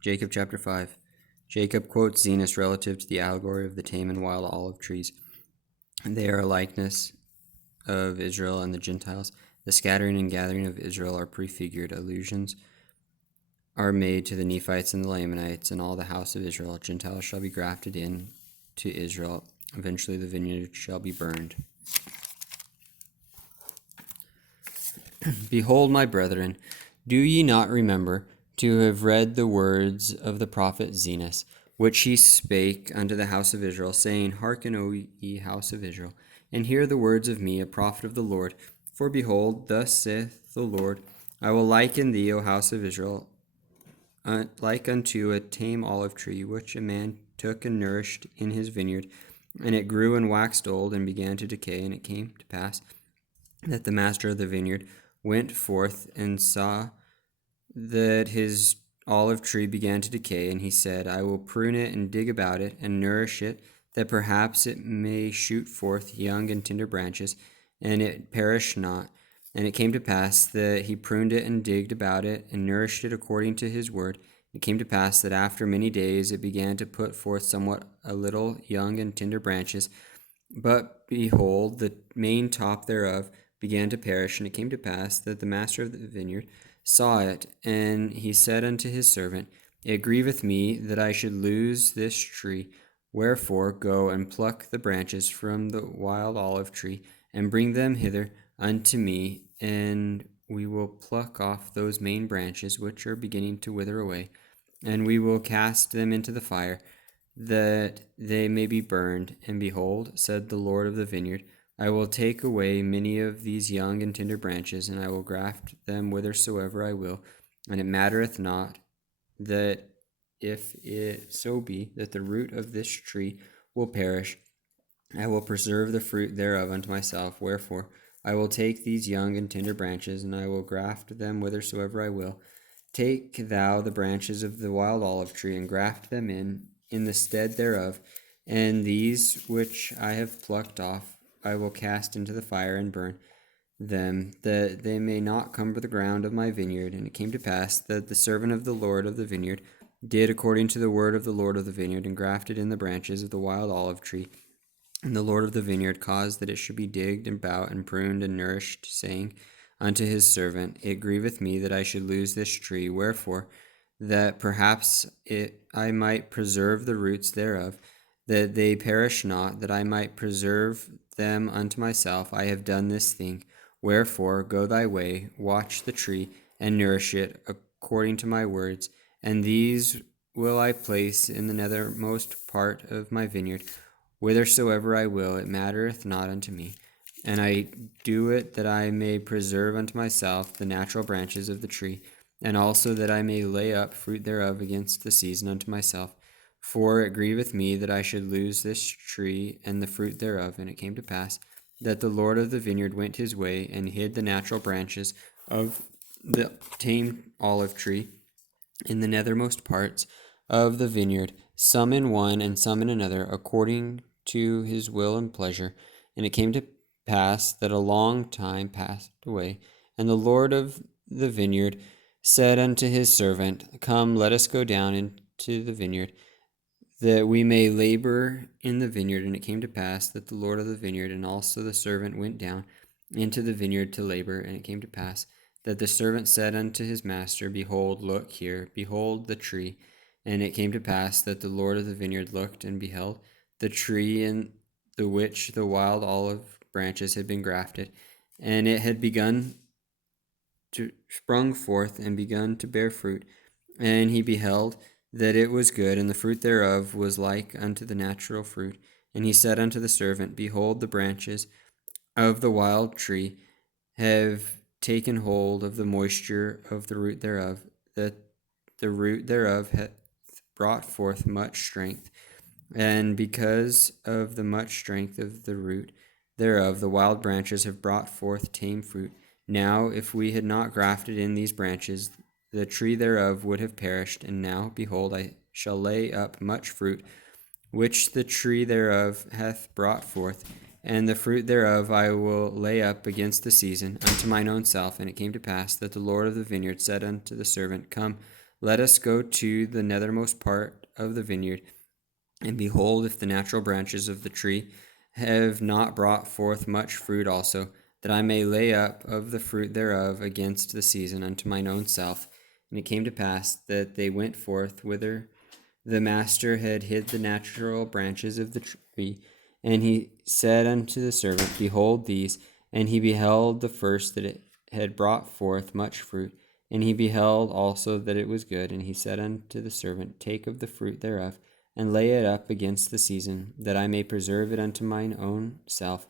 Jacob chapter 5. Jacob quotes Zenos relative to the allegory of the tame and wild olive trees. They are a likeness of Israel and the Gentiles. The scattering and gathering of Israel are prefigured. Allusions are made to the Nephites and the Lamanites and all the house of Israel. Gentiles shall be grafted in to Israel. Eventually the vineyard shall be burned. Behold, my brethren, do ye not remember to have read the words of the prophet Zenos, which he spake unto the house of Israel, saying, Hearken, O ye house of Israel, and hear the words of me, a prophet of the Lord. For behold, thus saith the Lord, I will liken thee, O house of Israel, like unto a tame olive tree, which a man took and nourished in his vineyard, and it grew and waxed old, and began to decay. And it came to pass that the master of the vineyard went forth and saw that his olive tree began to decay, and he said, I will prune it and dig about it and nourish it, that perhaps it may shoot forth young and tender branches, and it perish not. And it came to pass that he pruned it and digged about it and nourished it according to his word. It came to pass that after many days it began to put forth somewhat a little young and tender branches, but behold, the main top thereof began to perish. And it came to pass that the master of the vineyard saw it, and he said unto his servant, It grieveth me that I should lose this tree. Wherefore go and pluck the branches from the wild olive tree, and bring them hither unto me, and we will pluck off those main branches which are beginning to wither away, and we will cast them into the fire, that they may be burned. And behold, said the Lord of the vineyard, I will take away many of these young and tender branches, and I will graft them whithersoever I will. And it mattereth not that if it so be that the root of this tree will perish, I will preserve the fruit thereof unto myself. Wherefore I will take these young and tender branches, and I will graft them whithersoever I will. Take thou the branches of the wild olive tree, and graft them in the stead thereof, and these which I have plucked off I will cast into the fire and burn them, that they may not cumber the ground of my vineyard. And it came to pass that the servant of the Lord of the vineyard did according to the word of the Lord of the vineyard, and grafted in the branches of the wild olive tree. And the Lord of the vineyard caused that it should be digged about and pruned and nourished, saying unto his servant, It grieveth me that I should lose this tree. Wherefore, that perhaps I might preserve the roots thereof, that they perish not, that I might preserve them unto myself, I have done this thing. Wherefore go thy way, watch the tree, and nourish it according to my words. And these will I place in the nethermost part of my vineyard, whithersoever I will, it mattereth not unto me. And I do it that I may preserve unto myself the natural branches of the tree, and also that I may lay up fruit thereof against the season unto myself. For it grieveth me that I should lose this tree and the fruit thereof. And it came to pass that the Lord of the vineyard went his way, and hid the natural branches of the tame olive tree in the nethermost parts of the vineyard, some in one and some in another, according to his will and pleasure. And it came to pass that a long time passed away, and the Lord of the vineyard said unto his servant, Come, let us go down into the vineyard, that we may labor in the vineyard. And it came to pass that the Lord of the vineyard and also the servant went down into the vineyard to labor. And it came to pass that the servant said unto his master, Behold, look here, behold the tree. And it came to pass that the Lord of the vineyard looked, and beheld the tree in the which the wild olive branches had been grafted, and it had begun to sprung forth and begun to bear fruit. And he beheld that it was good, and the fruit thereof was like unto the natural fruit. And he said unto the servant, Behold, the branches of the wild tree have taken hold of the moisture of the root thereof, that the root thereof hath brought forth much strength. And because of the much strength of the root thereof, the wild branches have brought forth tame fruit. Now, if we had not grafted in these branches, the tree thereof would have perished. And now, behold, I shall lay up much fruit, which the tree thereof hath brought forth, and the fruit thereof I will lay up against the season unto mine own self. And it came to pass that the Lord of the vineyard said unto the servant, Come, Let us go to the nethermost part of the vineyard, and behold, if the natural branches of the tree have not brought forth much fruit also, that I may lay up of the fruit thereof against the season unto mine own self. And it came to pass that they went forth whither the master had hid the natural branches of the tree. And he said unto the servant, Behold these. And he beheld the first that it had brought forth much fruit. And he beheld also that it was good. And he said unto the servant, Take of the fruit thereof, and lay it up against the season, that I may preserve it unto mine own self.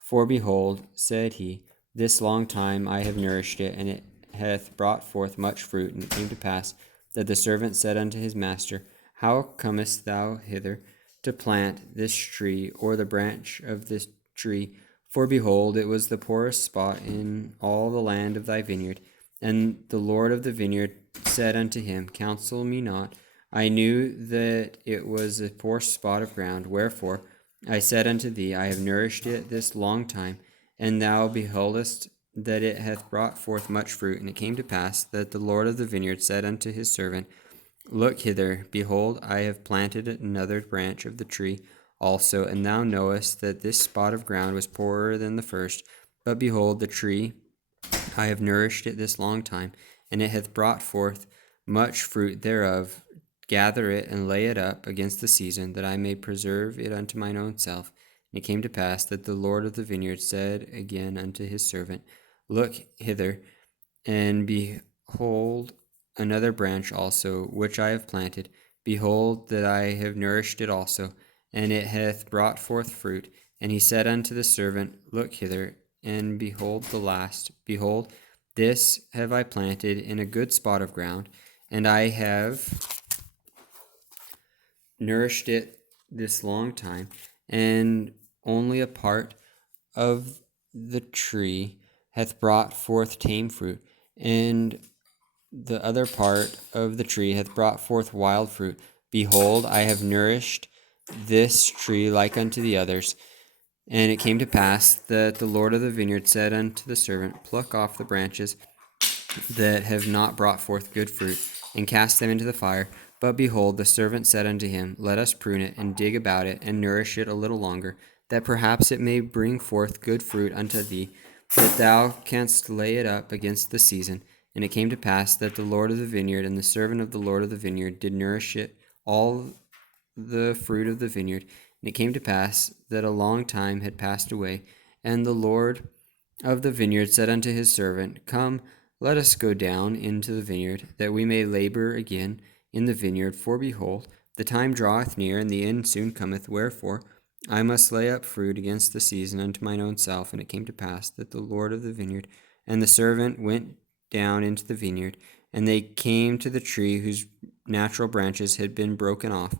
For behold, said he, this long time I have nourished it, and it hath brought forth much fruit. And it came to pass that the servant said unto his master, How comest thou hither to plant this tree, or the branch of this tree? For behold, it was the poorest spot in all the land of thy vineyard. And the Lord of the vineyard said unto him, Counsel me not. I knew that it was a poor spot of ground. Wherefore I said unto thee, I have nourished it this long time, and thou beholdest that it hath brought forth much fruit. And it came to pass that the Lord of the vineyard said unto his servant, Look hither, behold, I have planted another branch of the tree also, and thou knowest that this spot of ground was poorer than the first. But behold, the tree, I have nourished it this long time, and it hath brought forth much fruit thereof. Gather it and lay it up against the season, that I may preserve it unto mine own self. And it came to pass that the Lord of the vineyard said again unto his servant, Look hither, and behold another branch also, which I have planted. Behold, that I have nourished it also, and it hath brought forth fruit. And he said unto the servant, Look hither, and behold the last. Behold, this have I planted in a good spot of ground, and I have nourished it this long time, and only a part of the tree hath brought forth tame fruit, and the other part of the tree hath brought forth wild fruit. Behold, I have nourished this tree like unto the others. And it came to pass that the Lord of the vineyard said unto the servant, Pluck off the branches that have not brought forth good fruit, and cast them into the fire. But behold, the servant said unto him, Let us prune it, and dig about it, and nourish it a little longer, that perhaps it may bring forth good fruit unto thee, that thou canst lay it up against the season. And it came to pass that the Lord of the vineyard and the servant of the Lord of the vineyard did nourish it all the fruit of the vineyard. And it came to pass that a long time had passed away, and the Lord of the vineyard said unto his servant, Come, let us go down into the vineyard, that we may labor again in the vineyard. For behold, the time draweth near, and the end soon cometh. Wherefore I must lay up fruit against the season unto mine own self. And it came to pass that the Lord of the vineyard and the servant went down into the vineyard, and they came to the tree whose natural branches had been broken off,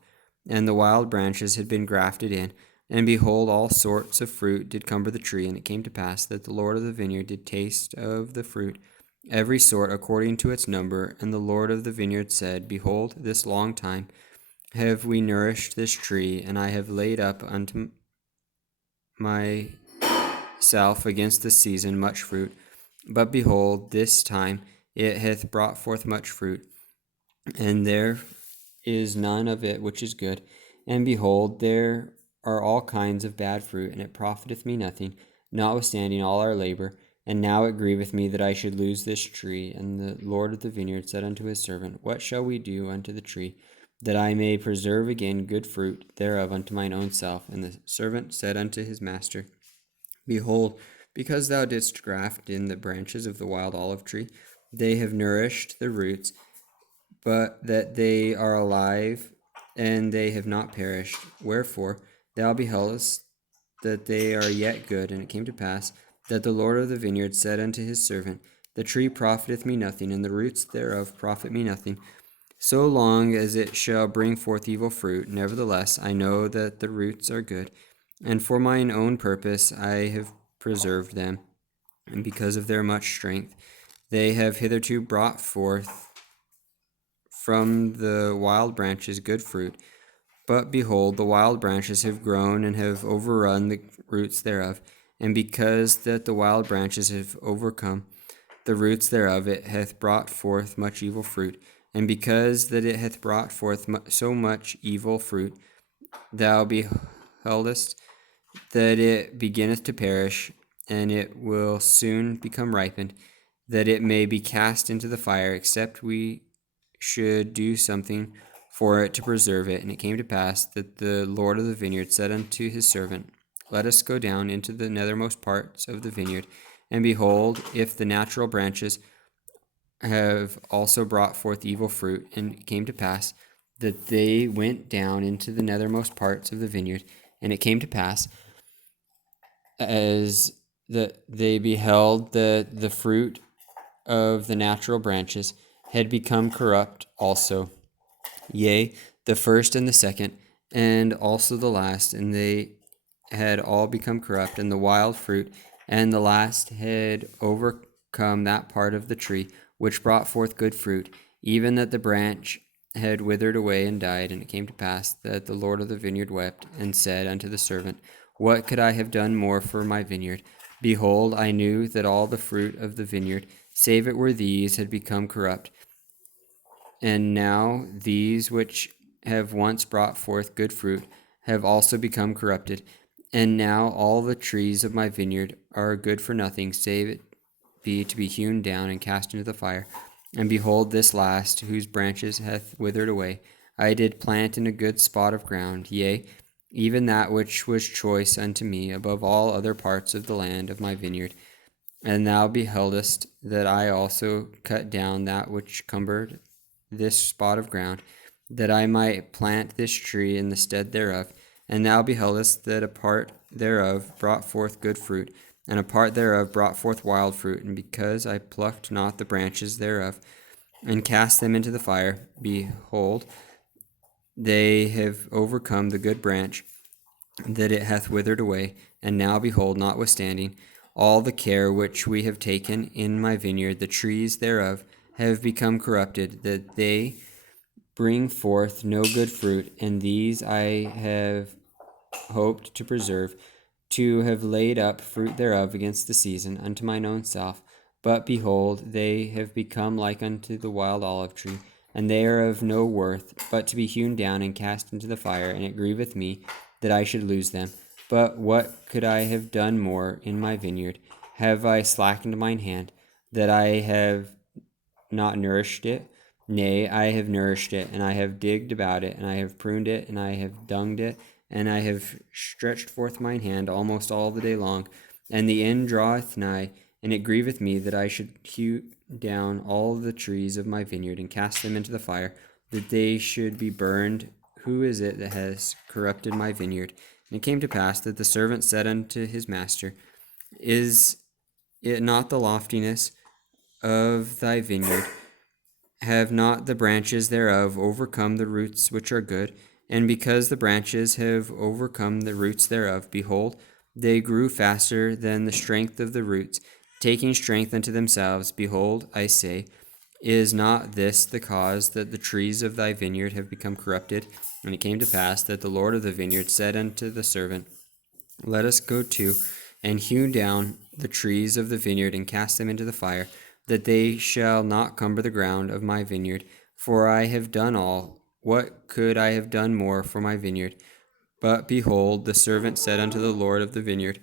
and the wild branches had been grafted in. And behold, all sorts of fruit did cumber the tree. And it came to pass that the Lord of the vineyard did taste of the fruit, every sort according to its number. And the Lord of the vineyard said, Behold, this long time have we nourished this tree, and I have laid up unto myself against the season much fruit. But behold, this time it hath brought forth much fruit, and there is none of it which is good. And behold, there are all kinds of bad fruit, and it profiteth me nothing, notwithstanding all our labor. And now it grieveth me that I should lose this tree. And the Lord of the vineyard said unto his servant, What shall we do unto the tree, that I may preserve again good fruit thereof unto mine own self? And the servant said unto his master, Behold, because thou didst graft in the branches of the wild olive tree, they have nourished the roots, but that they are alive, and they have not perished. Wherefore thou beheldest that they are yet good. And it came to pass that the Lord of the vineyard said unto his servant, The tree profiteth me nothing, and the roots thereof profit me nothing, so long as it shall bring forth evil fruit. Nevertheless, I know that the roots are good, and for mine own purpose I have preserved them, and because of their much strength they have hitherto brought forth from the wild branches good fruit. But behold, the wild branches have grown and have overrun the roots thereof. And because that the wild branches have overcome the roots thereof, it hath brought forth much evil fruit. And because that it hath brought forth so much evil fruit, thou beholdest that it beginneth to perish, and it will soon become ripened, that it may be cast into the fire, except we should do something for it to preserve it. And it came to pass that the Lord of the vineyard said unto his servant, Let us go down into the nethermost parts of the vineyard, and behold, if the natural branches have also brought forth evil fruit. And it came to pass that they went down into the nethermost parts of the vineyard. And it came to pass, as they beheld that the fruit of the natural branches had become corrupt also, yea, the first and the second, and also the last, and they had all become corrupt, and the wild fruit and the last had overcome that part of the tree which brought forth good fruit, even that the branch had withered away and died. And it came to pass that the Lord of the vineyard wept, and said unto the servant, What could I have done more for my vineyard? Behold, I knew that all the fruit of the vineyard, save it were these, had become corrupt. And now these which have once brought forth good fruit have also become corrupted. And now all the trees of my vineyard are good for nothing, save it be to be hewn down and cast into the fire. And behold, this last, whose branches hath withered away, I did plant in a good spot of ground, yea, even that which was choice unto me above all other parts of the land of my vineyard. And thou beheldest that I also cut down that which cumbered this spot of ground, that I might plant this tree in the stead thereof. And thou beheldest that a part thereof brought forth good fruit, and a part thereof brought forth wild fruit. And because I plucked not the branches thereof, and cast them into the fire, behold, they have overcome the good branch, that it hath withered away. And now behold, notwithstanding all the care which we have taken in my vineyard, the trees thereof have become corrupted, that they bring forth no good fruit. And these I have hoped to preserve, to have laid up fruit thereof against the season, unto mine own self. But behold, they have become like unto the wild olive tree, and they are of no worth, but to be hewn down and cast into the fire. And it grieveth me that I should lose them. But what could I have done more in my vineyard? Have I slackened mine hand, that I have not nourished it? Nay, I have nourished it, and I have digged about it, and I have pruned it, and I have dunged it, and I have stretched forth mine hand almost all the day long. And the end draweth nigh, and it grieveth me that I should hew down all the trees of my vineyard, and cast them into the fire, that they should be burned. Who is it that has corrupted my vineyard? And it came to pass that the servant said unto his master, Is it not the loftiness of thy vineyard? Have not the branches thereof overcome the roots which are good? And because the branches have overcome the roots thereof, behold, they grew faster than the strength of the roots, taking strength unto themselves. Behold, I say, is not this the cause that the trees of thy vineyard have become corrupted? And it came to pass that the Lord of the vineyard said unto the servant, Let us go to and hew down the trees of the vineyard and cast them into the fire, that they shall not cumber the ground of my vineyard. For I have done all. What could I have done more for my vineyard? But behold, the servant said unto the Lord of the vineyard,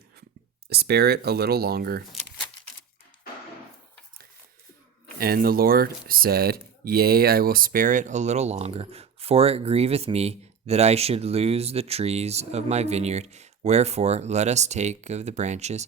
Spare it a little longer. And the Lord said, Yea, I will spare it a little longer, for it grieveth me that I should lose the trees of my vineyard. Wherefore, let us take of the branches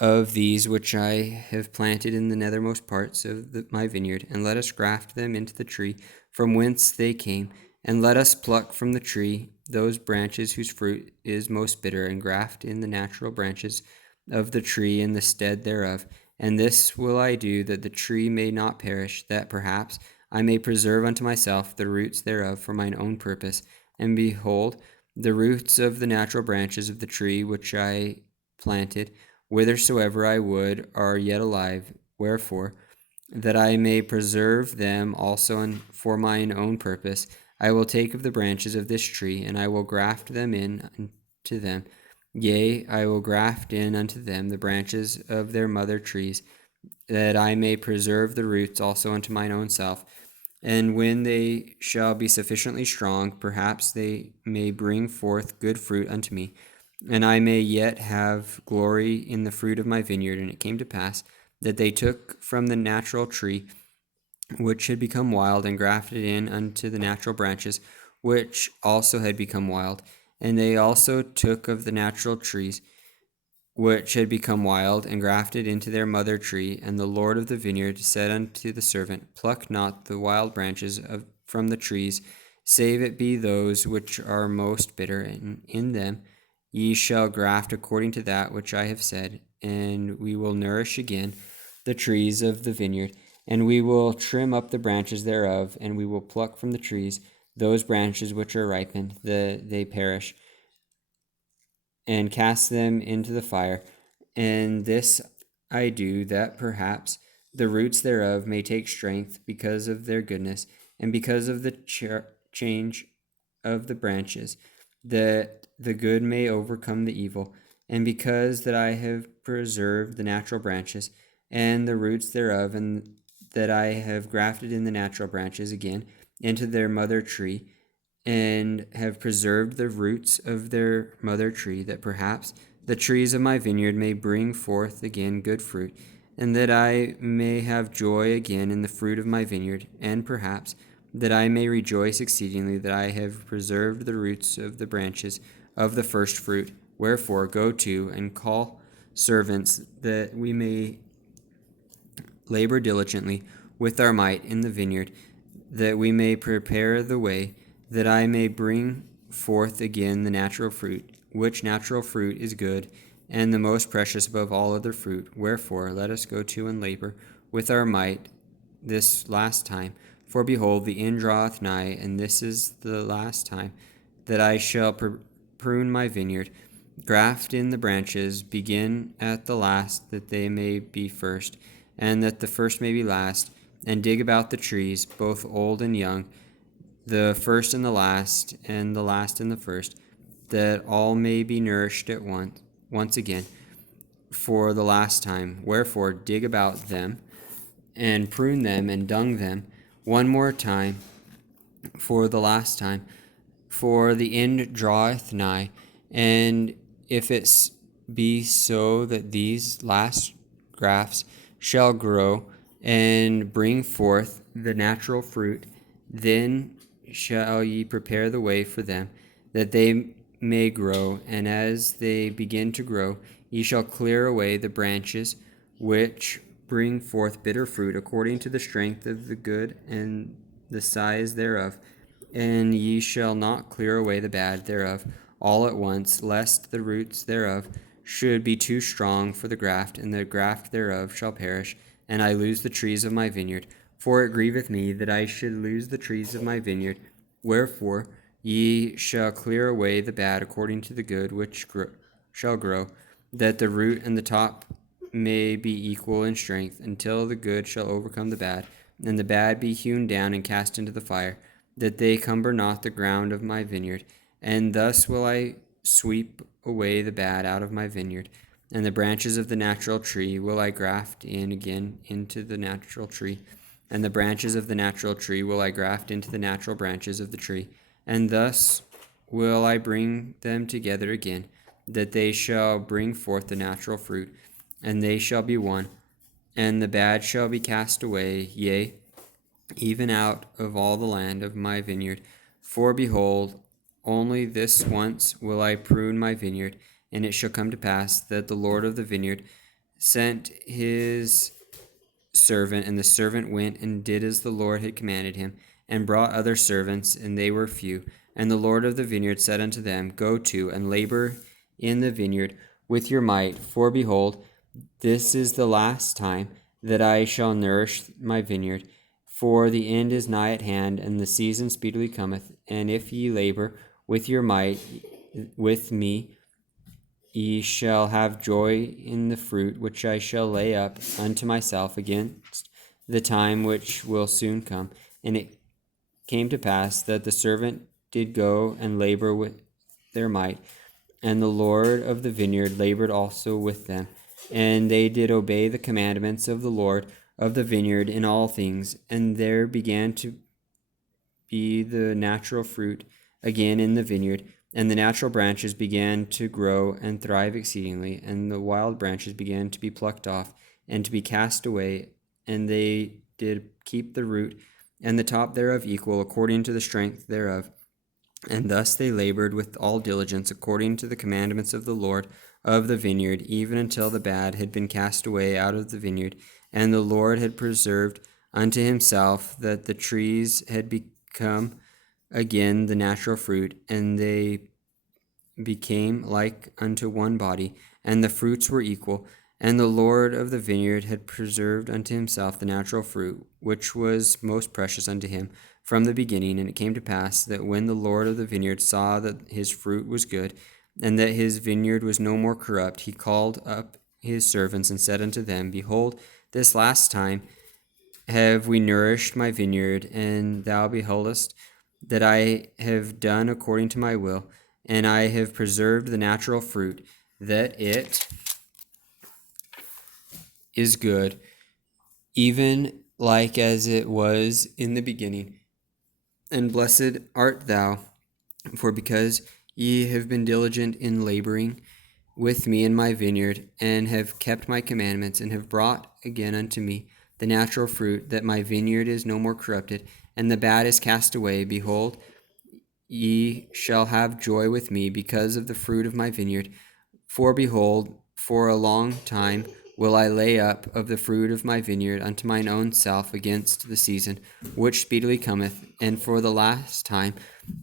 of these which I have planted in the nethermost parts of my vineyard, and let us graft them into the tree from whence they came, and let us pluck from the tree those branches whose fruit is most bitter, and graft in the natural branches of the tree in the stead thereof. And this will I do, that the tree may not perish, that perhaps I may preserve unto myself the roots thereof for mine own purpose. And behold, the roots of the natural branches of the tree which I planted, whithersoever I would, are yet alive. Wherefore, that I may preserve them also and for mine own purpose, I will take of the branches of this tree, and I will graft them in unto them. Yea, I will graft in unto them the branches of their mother trees, that I may preserve the roots also unto mine own self. And when they shall be sufficiently strong, perhaps they may bring forth good fruit unto me, and I may yet have glory in the fruit of my vineyard. And it came to pass that they took from the natural tree which had become wild, and grafted in unto the natural branches, which also had become wild. And they also took of the natural trees which had become wild, and grafted into their mother tree. And the Lord of the vineyard said unto the servant, Pluck not the wild branches from the trees, save it be those which are most bitter, and in them ye shall graft according to that which I have said. And we will nourish again the trees of the vineyard, and we will trim up the branches thereof, and we will pluck from the trees those branches which are ripened, that they perish, and cast them into the fire. And this I do, that perhaps the roots thereof may take strength because of their goodness, and because of the change of the branches, that the good may overcome the evil. And because that I have preserved the natural branches and the roots thereof, and that I have grafted in the natural branches again into their mother tree, and have preserved the roots of their mother tree, that perhaps the trees of my vineyard may bring forth again good fruit, and that I may have joy again in the fruit of my vineyard, and perhaps that I may rejoice exceedingly that I have preserved the roots of the branches of the first fruit. Wherefore go to and call servants, that we may labor diligently with our might in the vineyard, that we may prepare the way, that I may bring forth again the natural fruit, which natural fruit is good, and the most precious above all other fruit. Wherefore let us go to and labor with our might this last time. For behold, the end draweth nigh, and this is the last time that I shall prune my vineyard, graft in the branches, begin at the last, that they may be first, and that the first may be last, and dig about the trees, both old and young, the first and the last and the first, that all may be nourished at once again, for the last time. Wherefore dig about them, and prune them, and dung them one more time, for the last time, for the end draweth nigh. And if it be so that these last grafts shall grow and bring forth the natural fruit, then shall ye prepare the way for them, that they may grow. And as they begin to grow, ye shall clear away the branches which bring forth bitter fruit, according to the strength of the good and the size thereof. And ye shall not clear away the bad thereof all at once, lest the roots thereof should be too strong for the graft, and the graft thereof shall perish, and I lose the trees of my vineyard. For it grieveth me that I should lose the trees of my vineyard. Wherefore ye shall clear away the bad according to the good which shall grow, that the root and the top may be equal in strength, until the good shall overcome the bad, and the bad be hewn down and cast into the fire, that they cumber not the ground of my vineyard. And thus will I sweep away the bad out of my vineyard, and the branches of the natural tree will I graft in again into the natural tree, and the branches of the natural tree will I graft into the natural branches of the tree, and thus will I bring them together again, that they shall bring forth the natural fruit, and they shall be one, and the bad shall be cast away, yea, even out of all the land of my vineyard. For behold, only this once will I prune my vineyard, and it shall come to pass that the Lord of the vineyard sent his servant, and the servant went and did as the Lord had commanded him, and brought other servants, and they were few. And the Lord of the vineyard said unto them, Go to and labor in the vineyard with your might, for behold, this is the last time that I shall nourish my vineyard. For the end is nigh at hand, and the season speedily cometh. And if ye labor with your might with me, ye shall have joy in the fruit which I shall lay up unto myself against the time which will soon come. And it came to pass that the servant did go and labor with their might, and the Lord of the vineyard labored also with them. And they did obey the commandments of the Lord of the vineyard in all things. And there began to be the natural fruit again in the vineyard. And the natural branches began to grow and thrive exceedingly, and the wild branches began to be plucked off and to be cast away, and they did keep the root and the top thereof equal, according to the strength thereof. And thus they labored with all diligence, according to the commandments of the Lord of the vineyard, even until the bad had been cast away out of the vineyard, and the Lord had preserved unto himself that the trees had become again the natural fruit, and they became like unto one body, and the fruits were equal. And the Lord of the vineyard had preserved unto himself the natural fruit, which was most precious unto him from the beginning. And it came to pass that when the Lord of the vineyard saw that his fruit was good, and that his vineyard was no more corrupt, he called up his servants and said unto them, Behold, this last time have we nourished my vineyard, and thou beholdest that I have done according to my will, and I have preserved the natural fruit, that it is good, even like as it was in the beginning. And blessed art thou, for because ye have been diligent in laboring with me in my vineyard, and have kept my commandments, and have brought again unto me the natural fruit, that my vineyard is no more corrupted, and the bad is cast away. Behold, ye shall have joy with me because of the fruit of my vineyard. For behold, for a long time will I lay up of the fruit of my vineyard unto mine own self against the season, which speedily cometh. And for the last time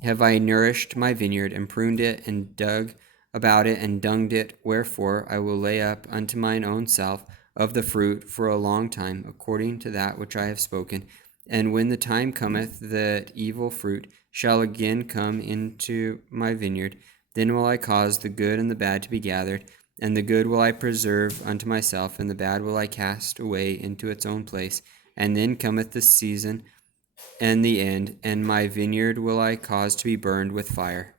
have I nourished my vineyard, and pruned it, and dug about it, and dunged it. Wherefore I will lay up unto mine own self of the fruit for a long time, according to that which I have spoken. And when the time cometh that evil fruit shall again come into my vineyard, then will I cause the good and the bad to be gathered, and the good will I preserve unto myself, and the bad will I cast away into its own place. And then cometh the season and the end, and my vineyard will I cause to be burned with fire.